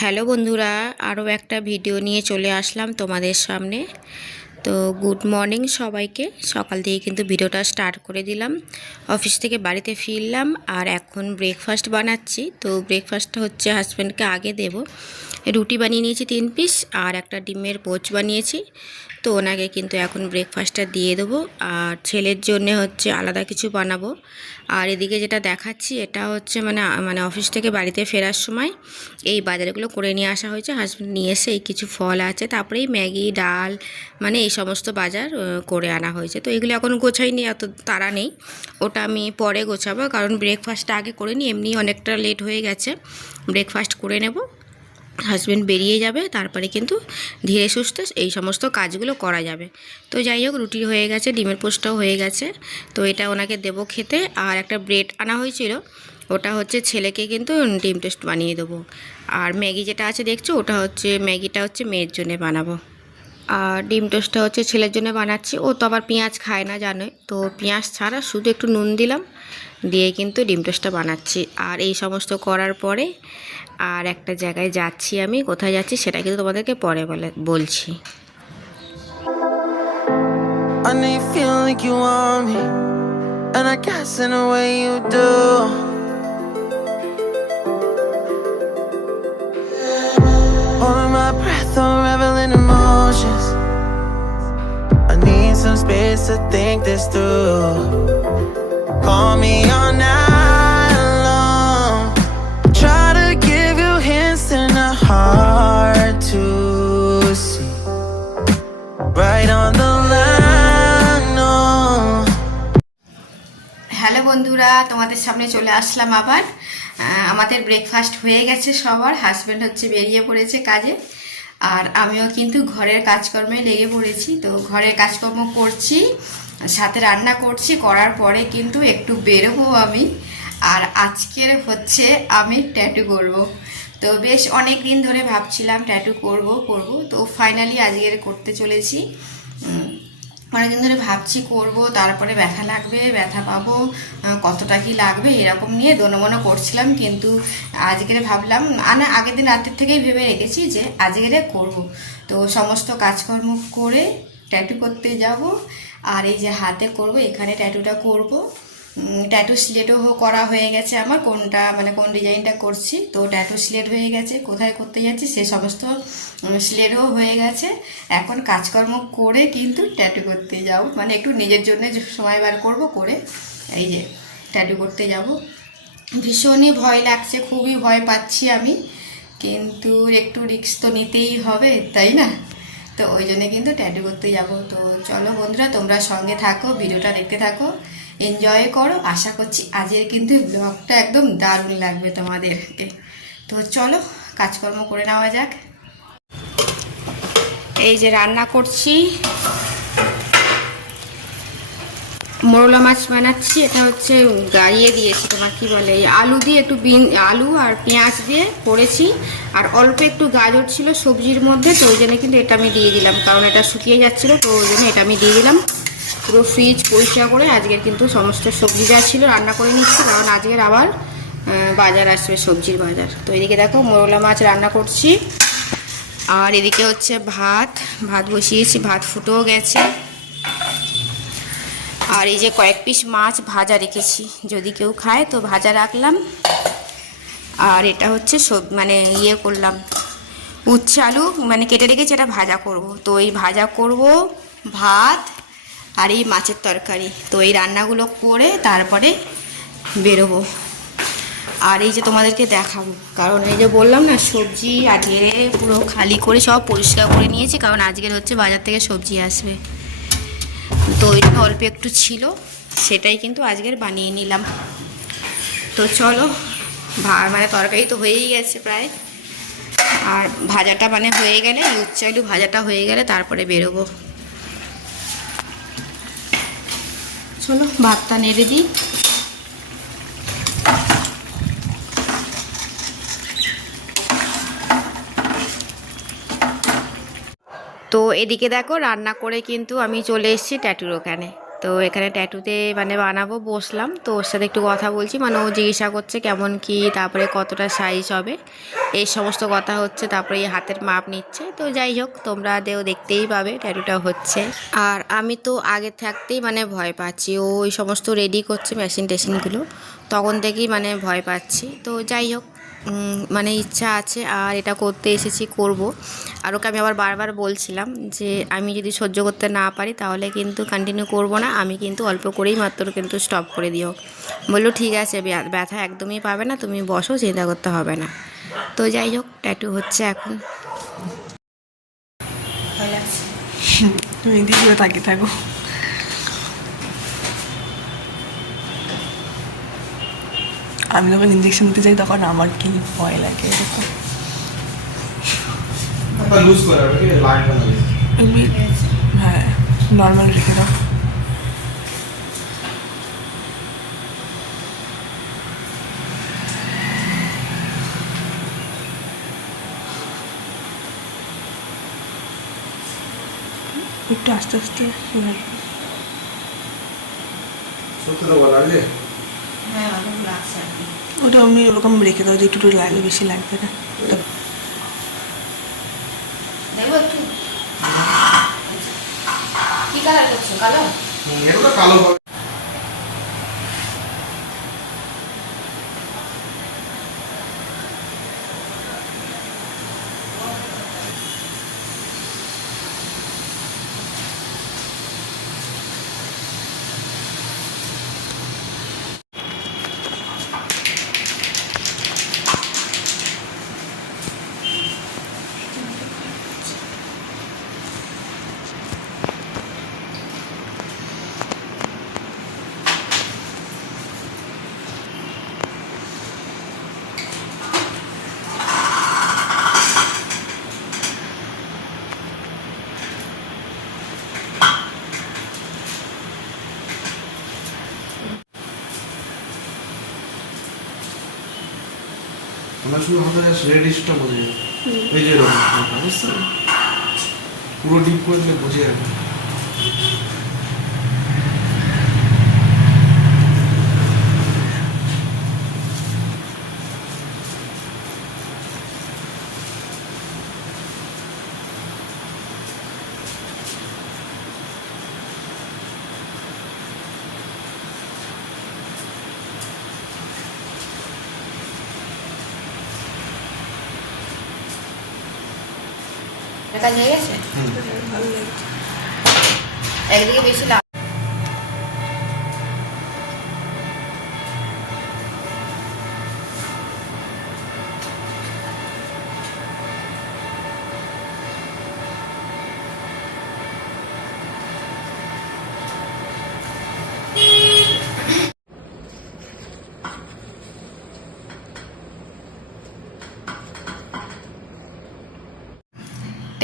Hello বন্ধুরা, আরও একটা ভিডিও নিয়ে চলে আসলাম তোমাদের সামনে। তো গুড মর্নিং সবাইকে। সকাল থেকে কিন্তু ভিডিওটা স্টার্ট করে দিলাম। অফিস থেকে বাড়িতে ফিরলাম আর এখন ব্রেকফাস্ট বানাচ্ছি। তো ব্রেকফাস্টটা হচ্ছে হাজব্যান্ডকে আগে দেব। রুটি বানিয়ে নিয়েছি তিন পিস আর একটা ডিমের পোচ বানিয়েছি। তো ওনাকে কিন্তু এখন ব্রেকফাস্টটা দিয়ে দেবো। আর ছেলের জন্য হচ্ছে আলাদা কিছু বানাবো। আর এদিকে যেটা দেখাচ্ছি, এটা হচ্ছে মানে মানে অফিস থেকে বাড়িতে ফেরার সময় এই বাজারগুলো করে নিয়ে আসা হয়েছে। হাজব্যান্ড নিয়ে এসে এই কিছু ফল আছে তারপরেই ম্যাগি, ডাল মানে এই সমস্ত বাজার করে আনা হয়েছে। তো এগুলো এখন গোছাইনি, এত তাড়া নেই। ওটা আমি পরে গোছাবো, কারণ ব্রেকফাস্টটা আগে করে নিই, এমনি অনেকটা লেট হয়ে গেছে। ব্রেকফাস্ট করে নেব। হাজব্যান্ড বেরিয়ে যাবে, তারপরে কিন্তু ধীরে সুস্থে এই সমস্ত কাজগুলো করা যাবে। তো যাই হোক, রুটি হয়ে গেছে, ডিমের পোস্টটাও হয়ে গেছে। তো এটা ওনাকে দেবো খেতে, আর একটা ব্রেড আনা হয়েছিল, ওটা হচ্ছে ছেলেকে কিন্তু ডিম টোস্ট বানিয়ে দেবো। আর ম্যাগি যেটা আছে দেখছ, ওটা হচ্ছে, ম্যাগিটা হচ্ছে মেয়ের জন্য বানাবো। আর ডিম টোস্টটা হচ্ছে ছেলের জন্য বানাচ্ছি। ও তো আবার পেঁয়াজ খায় না, জানোই। তো পেঁয়াজ ছাড়া শুধু একটু নুন দিলাম দিয়ে কিন্তু ডিম টোস্টটা বানাচ্ছি। আর এই সমস্ত করার পরে আর একটা জায়গায় যাচ্ছি আমি, কোথায় যাচ্ছি সেটা কিন্তু তোমাদেরকে পরে বলে বলছি। Call me বন্ধুরা, তোমাদের সামনে চলে আসলাম আবার। আমাদের ব্রেকফাস্ট হয়ে গেছে সবার। হাজব্যান্ড হচ্ছে বেরিয়ে পড়েছে কাজে। আর আমিও কিন্তু ঘরের কাজকর্মে লেগে পড়েছি। তো ঘরের কাজকর্ম করছি, সাথে রান্না করছি, করার পরে কিন্তু একটু বেরোবো আমি। আর আজকের হচ্ছে আমি ট্যাটু করব। তো বেশ অনেক দিন ধরে ভাবছিলাম ট্যাটু করব করব। তো ফাইনালি আজকের করতে চলেছি। অনেকদিন ধরে ভাবছি করব, তারপরে ব্যথা লাগবে, ব্যথা পাবো কতটা কি লাগবে এরকম নিয়ে দোনমনো করছিলাম, কিন্তু আজকের ভাবলাম না, আগের দিন রাতের থেকেই ভেবে রেখেছি যে আজকেরে করব। তো সমস্ত কাজকর্ম করে ট্যাটু করতে যাব, আর এই যে হাতে করব, এখানে ট্যাটুটা করব। ট্যাটু স্লেটও করা হয়ে গেছে আমার, কোনটা মানে কোন ডিজাইনটা করছি। তো ট্যাটু স্লেট হয়ে গেছে, কোথায় করতে যাচ্ছি, সে সমস্ত স্লেটও হয়ে গেছে। এখন কাজকর্ম করে কিন্তু ট্যাটু করতে যাব। মানে একটু নিজের জন্য সময় বার করব করে এই যে ট্যাটু করতে যাব। ভীষণই ভয় লাগছে, খুবই ভয় পাচ্ছি আমি। কিন্তু একটু রিস্ক তো নিতেই হবে, তাই না? তো ওই জন্যে কিন্তু ট্যাটু করতে যাব। তো চলো বন্ধুরা, তোমরা সঙ্গে থাকো, ভিডিওটা দেখতে থাকো। এনজয় করো। আশা করছি আজকের কিন্তু ব্লগটা একদম দারুণ লাগবে তোমাদেরকে। তো চলো, কাজকর্ম করে নেওয়া যাক। এই যে রান্না করছি। মোরলা মাছ বানাচ্ছি। এটা হচ্ছে গাড়িয়ে দিয়েছি, তোমার কি বলে? আলু দিয়ে একটু বিন, আলু আর পেঁয়াজ দিয়ে করেছি। আর অল্প একটু গাজর ছিল সবজির মধ্যে, তো ওই জন্য কিন্তু এটা আমি দিয়ে দিলাম। কারণ এটা শুকিয়ে যাচ্ছিল, তো ওই জন্য এটা আমি দিয়ে দিলাম। পুরো ফ্রিজ পরিষ্কার করে আজকের কিন্তু সমস্ত সবজি যা ছিল রান্না করে নিচ্ছি, কারণ আজকের আবার বাজার আসবে, সবজির বাজার। তো এদিকে দেখো, মোরলা মাছ রান্না করছি। আর এদিকে হচ্ছে ভাত ভাত বসিয়েছি, ভাত ফুটেও গেছে। আর এই যে কয়েক পিস মাছ ভাজা রেখেছি, যদি কেউ খায় তো ভাজা রাখলাম। আর এটা হচ্ছে সব মানে ইয়ে করলাম, উচ্ছে আলু মানে কেটে রেখেছি, এটা ভাজা করব। তো এই ভাজা করব, ভাত আর এই মাছের তরকারি। তো এই রান্নাগুলো করে তারপরে বেরোবো। আর এই যে তোমাদেরকে দেখাবো। কারণ এই যে বললাম না, সবজি আজকে পুরো খালি করে সব পরিষ্কার করে নিয়েছি, কারণ আজকের হচ্ছে বাজার থেকে সবজি আসবে। তো ওই অল্প একটু ছিল, সেটাই কিন্তু আজকের বানিয়ে নিলাম। তো চলো মানে তরকারি তো হয়েই গেছে প্রায়। আর ভাজাটা মানে হয়ে গেলে উচ্চ আলু ভাজাটা হয়ে গেলে তারপরে বেরোবো। চলো, ভাতটা নেড়ে দিই। তো এদিকে দেখো, রান্না করে কিন্তু আমি চলে এসেছি ট্যাটুর ওখানে। তো এখানে ট্যাটুতে মানে বানাবো, বসলাম। তো ওর সাথে একটু কথা বলছি মানে ও জিজ্ঞাসা করছে কেমন কি, তারপরে কতটা সাইজ হবে। এই সমস্ত কথা হচ্ছে, তারপরে এই হাতের মাপ নিচ্ছে। তো যাই হোক, তোমরা দেও দেখতেই পাবে ট্যাটুটা হচ্ছে। আর আমি তো আগে থাকতেই মানে ভয় পাচ্ছি। ও ওই সমস্ত রেডি করছে মেশিন টেশিনগুলো তখন থেকেই মানে ভয় পাচ্ছি। তো যাই হোক মানে ইচ্ছা আছে, আর এটা করতে এসেছি, করব। আর ওকে আমি আবার বারবার বলছিলাম যে, আমি যদি সহ্য করতে না পারি, তাহলে কিন্তু কন্টিনিউ করব না। আমি কিন্তু অল্প করেই মাত্র কিন্তু স্টপ করে দিও। বলল, ঠিক আছে, ব্যা- ব্যথা একদমই পাবে না, তুমি বসো, চিন্তা করতে হবে না। তো যাই হোক ট্যাটু হচ্ছে এখন। তুমি দিদিও তাকিয়ে থাকো। আমি যখন ইঞ্জেকশন দিতে যাই তখন আমার কি ভয় লাগে এরকম? লুজ করে ওটা কি লাগবে না তুমি হ্যাঁ নর্মাল রেখে দাও। একটু আস্তে আস্তে সত্যি তো বলা যে হ্যাঁ ভালো লাগছে আর কি। ওটা আমি ওরকম রেখে দাও যে একটু একটু লাগবে বেশি লাগবে না। দেখব একটু। কি কালার করছ? কালো? এগুলো কালো আমরা শুধু আমাদের রেডিশটা বোঝা যাবে এই যে পুরো ডিপ করে বোঝা যাবে। কাজ হয়ে গেছে একদিকে বেশি লাগ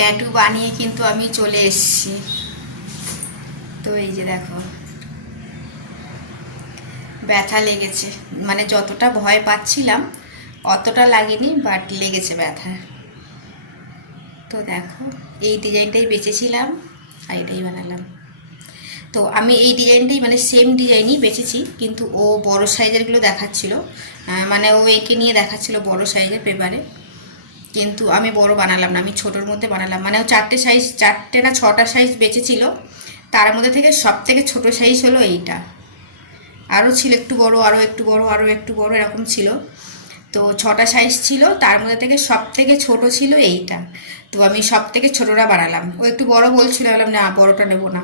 ট্যাটু বানিয়ে কিন্তু আমি চলে এসেছি। তো এই যে দেখো। ব্যথা লেগেছে। মানে যতটা ভয় পাচ্ছিলাম, অতটা লাগেনি বাট লেগেছে ব্যথা। তো দেখো, এই ডিজাইনটাই বেঁচেছিলাম আর এটাই বানালাম। তো আমি এই ডিজাইনটাই মানে সেম ডিজাইনই বেঁচেছি, কিন্তু ও বড় সাইজেরগুলো দেখাচ্ছিল। মানে ও একে নিয়ে দেখাচ্ছিল বড় সাইজের পেপারে কিন্তু আমি বড় বানালাম না, আমি ছোটোর মধ্যে বানালাম। মানে চারটে সাইজ চারটে না ছটা সাইজ বেঁচেছিল। তার মধ্যে থেকে সব থেকে ছোটো সাইজ হলো এইটা। আরও ছিল একটু বড়, আরও একটু বড়, আরও একটু বড়, এরকম ছিল। তো ছটা সাইজ ছিল, তার মধ্যে থেকে সব থেকে ছোটো ছিল এইটা। তো আমি সব থেকে ছোটোটা বানালাম। ও একটু বড় বলছিল বললাম, না, বড়টা নেব না।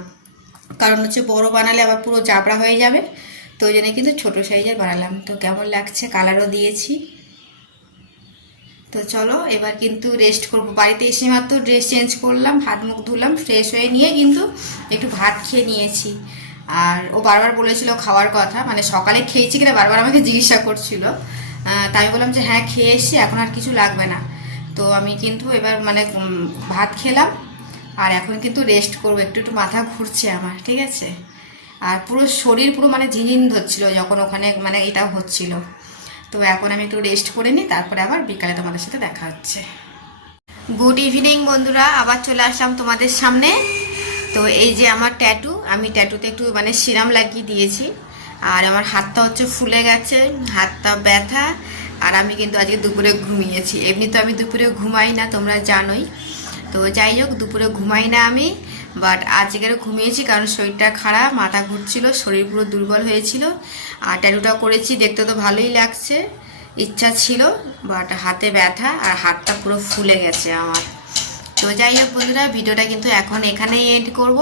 কারণ হচ্ছে বড় বানালে আবার পুরো জাবড়া হয়ে যাবে। তো ওই জন্য কিন্তু ছোটো সাইজের বানালাম। তো কেমন লাগছে? কালারও দিয়েছি। তো চলো, এবার কিন্তু রেস্ট করব। বাড়িতে এসে মাত্র ড্রেস চেঞ্জ করলাম, হাত মুখ ধুলাম ফ্রেশ হয়ে নিয়ে কিন্তু একটু ভাত খেয়ে নিয়েছি। আর ও বারবার বলেছিল খাওয়ার কথা মানে সকালে খেয়েছি কিনা বারবার আমাকে জিজ্ঞাসা করছিল। তাই আমি বললাম যে হ্যাঁ খেয়ে এসছি, এখন আর কিছু লাগবে না। তো আমি কিন্তু এবার মানে ভাত খেলাম, আর এখন কিন্তু রেস্ট করব। একটু একটু মাথা ঘুরছে আমার, ঠিক আছে? আর পুরো শরীর পুরো মানে ঝিনঝিন ধরছিল, যখন ওখানে মানে এটা হচ্ছিল। তো এখন আমি একটু রেস্ট করে নিই, তারপরে আবার বিকালে তোমাদের সাথে দেখা হচ্ছে। গুড ইভিনিং বন্ধুরা, আবার চলে আসলাম তোমাদের সামনে। তো এই যে আমার ট্যাটু আমি ট্যাটুতে একটু মানে সিরাম লাগিয়ে দিয়েছি। আর আমার হাতটা হচ্ছে ফুলে গেছে, হাতটা ব্যথা, আর আমি কিন্তু আজকে দুপুরে ঘুমিয়েছি। এমনি তো আমি দুপুরে ঘুমাই না, তোমরা জানোই। তো যাই হোক, দুপুরে ঘুমাই না আমি। বাট আজকের ঘুমিয়েছি কারণ শরীরটা খারাপ, মাথা ঘুরছিল, শরীর পুরো দুর্বল হয়েছিল। আর ট্যাটুটা করেছি, দেখতে তো ভালোই লাগছে, ইচ্ছা ছিল বাট হাতে ব্যথা আর হাতটা পুরো ফুলে গেছে আমার। তো যাই হোক বন্ধুরা, ভিডিওটা কিন্তু এখন এখানেই এন্ড করব।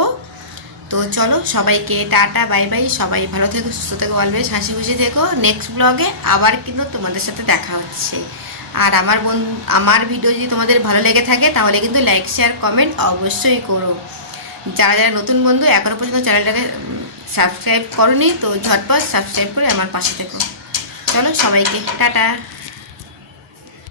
তো চলো সবাইকে টাটা বাই বাই সবাই ভালো থেকো, সুস্থ থেকো অলওয়েজ হাসি খুশি থেকো। নেক্সট ব্লগে আবার কিন্তু তোমাদের সাথে দেখা হচ্ছে। আর আমার বন্ধু, আমার ভিডিও যদি তোমাদের ভালো লেগে থাকে, তাহলে কিন্তু লাইক শেয়ার কমেন্ট অবশ্যই করো। যারা যারা নতুন বন্ধু এখনও পর্যন্ত চ্যানেলটাকে সাবস্ক্রাইব করনি, তো ঝটপট সাবস্ক্রাইব করে আমার পাশে থেকো। চলো সবাইকে, টাটা।